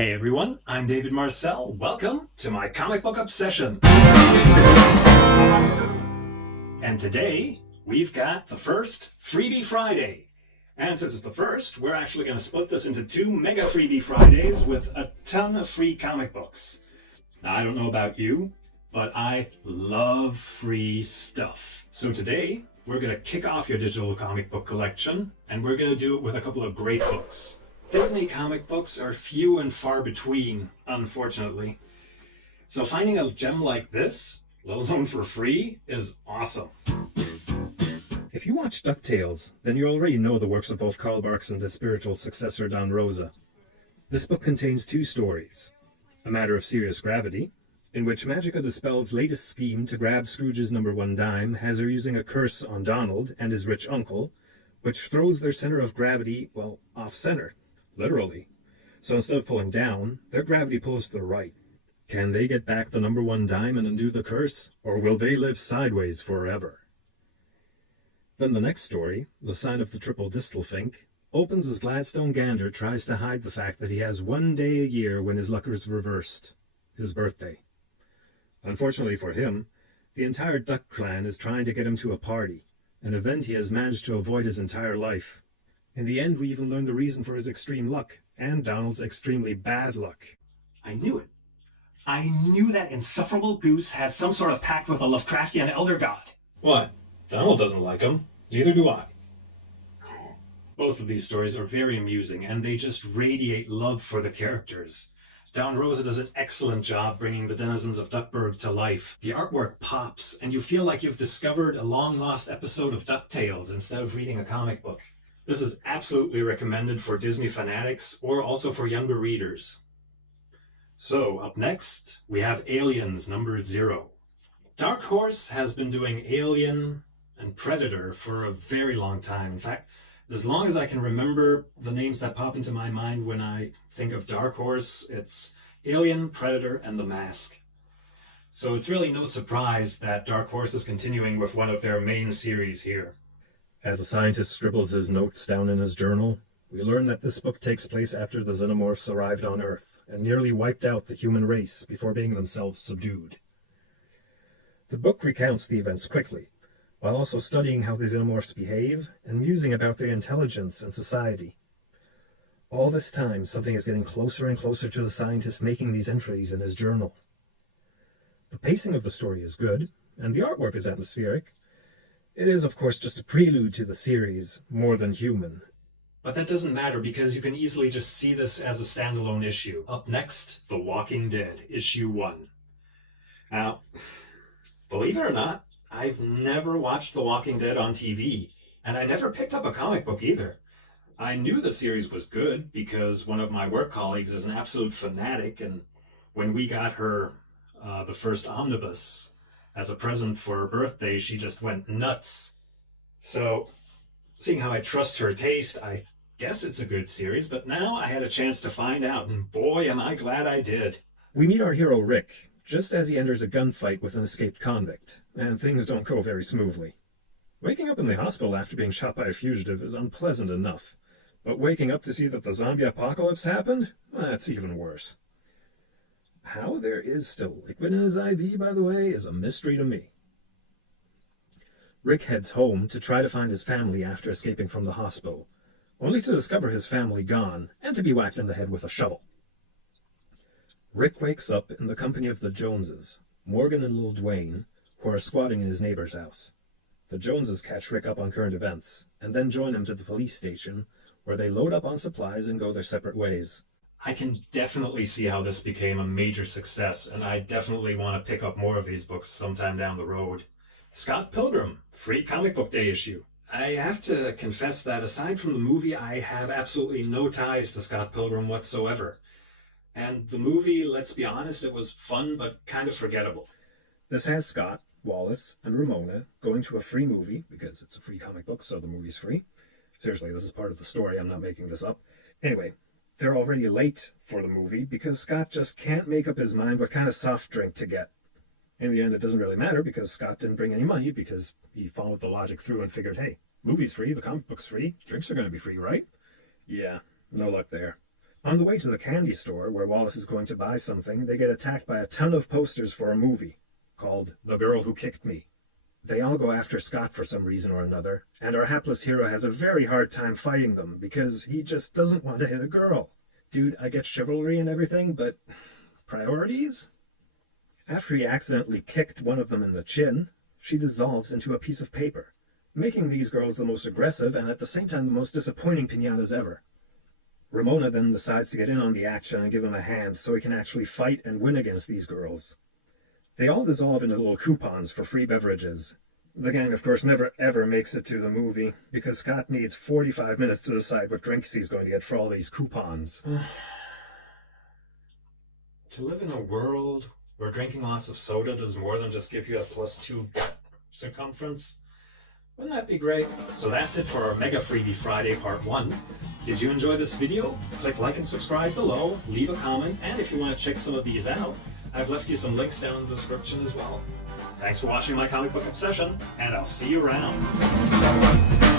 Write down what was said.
Hey everyone, I'm David Marcel. Welcome to my comic book obsession. And today, we've got the first Freebie Friday. And since it's the first, we're actually going to split this into two mega Freebie Fridays with a ton of free comic books. Now, I don't know about you, but I love free stuff. So today, we're going to kick off your digital comic book collection, and we're going to do it with a couple of great books. Disney comic books are few and far between, unfortunately. So finding a gem like this, let alone for free, is awesome. If you watch DuckTales, then you already know the works of both Carl Barks and his spiritual successor Don Rosa. This book contains two stories. A Matter of Serious Gravity, in which Magica the Spell's latest scheme to grab Scrooge's number one dime has her using a curse on Donald and his rich uncle, which throws their center of gravity, well, off-center. Literally. So instead of pulling down, their gravity pulls to the right. Can they get back the number one dime and undo the curse, or will they live sideways forever? Then the next story, The Sign of the Triple Distelfink, opens as Gladstone Gander tries to hide the fact that he has one day a year when his luck is reversed, his birthday. Unfortunately for him, the entire Duck clan is trying to get him to a party, an event he has managed to avoid his entire life. In the end, we even learn the reason for his extreme luck, and Donald's extremely bad luck. I knew it. I knew that insufferable goose had some sort of pact with a Lovecraftian elder god. What? Donald doesn't like him. Neither do I. Both of these stories are very amusing, and they just radiate love for the characters. Don Rosa does an excellent job bringing the denizens of Duckburg to life. The artwork pops, and you feel like you've discovered a long-lost episode of DuckTales instead of reading a comic book. This is absolutely recommended for Disney fanatics or also for younger readers. So, up next, we have Aliens number 0. Dark Horse has been doing Alien and Predator for a very long time. In fact, as long as I can remember the names that pop into my mind when I think of Dark Horse, it's Alien, Predator, and The Mask. So it's really no surprise that Dark Horse is continuing with one of their main series here. As a scientist scribbles his notes down in his journal, we learn that this book takes place after the xenomorphs arrived on Earth and nearly wiped out the human race before being themselves subdued. The book recounts the events quickly, while also studying how the xenomorphs behave and musing about their intelligence and society. All this time, something is getting closer and closer to the scientist making these entries in his journal. The pacing of the story is good, and the artwork is atmospheric. It is, of course, just a prelude to the series, More Than Human. But that doesn't matter because you can easily just see this as a standalone issue. Up next, The Walking Dead, Issue 1. Now, believe it or not, I've never watched The Walking Dead on TV, and I never picked up a comic book either. I knew the series was good because one of my work colleagues is an absolute fanatic, and when we got her the first omnibus as a present for her birthday, she just went nuts. So, seeing how I trust her taste, I guess it's a good series, but now I had a chance to find out, and boy, am I glad I did. We meet our hero Rick, just as he enters a gunfight with an escaped convict, and things don't go very smoothly. Waking up in the hospital after being shot by a fugitive is unpleasant enough, but waking up to see that the zombie apocalypse happened? That's even worse. How there is still liquid in his IV, by the way, is a mystery to me. Rick heads home to try to find his family after escaping from the hospital, only to discover his family gone and to be whacked in the head with a shovel. Rick wakes up in the company of the Joneses, Morgan and Lil Dwayne, who are squatting in his neighbor's house. The Joneses catch Rick up on current events, and then join him to the police station, where they load up on supplies and go their separate ways. I can definitely see how this became a major success, and I definitely want to pick up more of these books sometime down the road. Scott Pilgrim, free comic book day issue. I have to confess that aside from the movie, I have absolutely no ties to Scott Pilgrim whatsoever. And the movie, let's be honest, it was fun but kind of forgettable. This has Scott, Wallace, and Ramona going to a free movie, because it's a free comic book, so the movie's free. Seriously, this is part of the story, I'm not making this up. Anyway, they're already late for the movie because Scott just can't make up his mind what kind of soft drink to get. In the end, it doesn't really matter because Scott didn't bring any money because he followed the logic through and figured, hey, movie's free, the comic book's free, drinks are going to be free, right? Yeah, no luck there. On the way to the candy store, where Wallace is going to buy something, they get attacked by a ton of posters for a movie called The Girl Who Kicked Me. They all go after Scott for some reason or another, and our hapless hero has a very hard time fighting them because he just doesn't want to hit a girl. Dude, I get chivalry and everything, but priorities? After he accidentally kicked one of them in the chin, she dissolves into a piece of paper, making these girls the most aggressive and at the same time the most disappointing piñatas ever. Ramona then decides to get in on the action and give him a hand so he can actually fight and win against these girls. They all dissolve into little coupons for free beverages. The gang, of course, never ever makes it to the movie because Scott needs 45 minutes to decide what drinks he's going to get for all these coupons. To live in a world where drinking lots of soda does more than just give you a +2 gut circumference, wouldn't that be great? So that's it for our Mega Freebie Friday Part 1. Did you enjoy this video? Click like and subscribe below, leave a comment, and if you want to check some of these out, I've left you some links down in the description as well. Thanks for watching my comic book obsession, and I'll see you around.